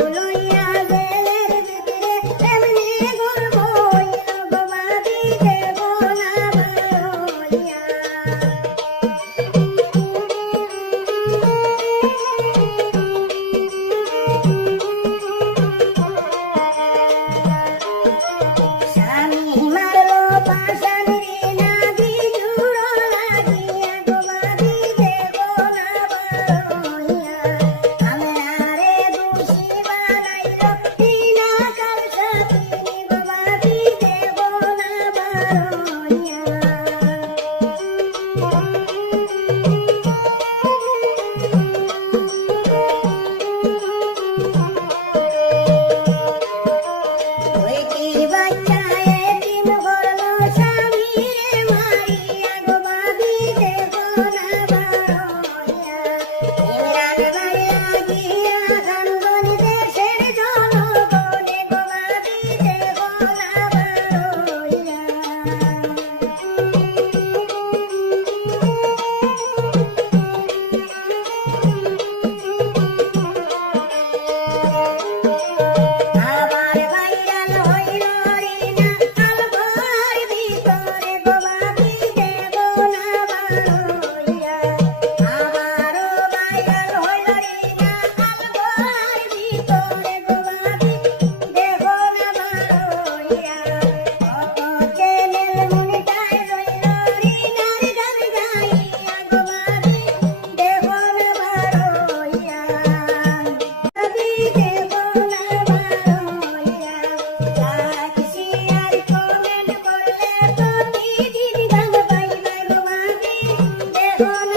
Bye. Yeah.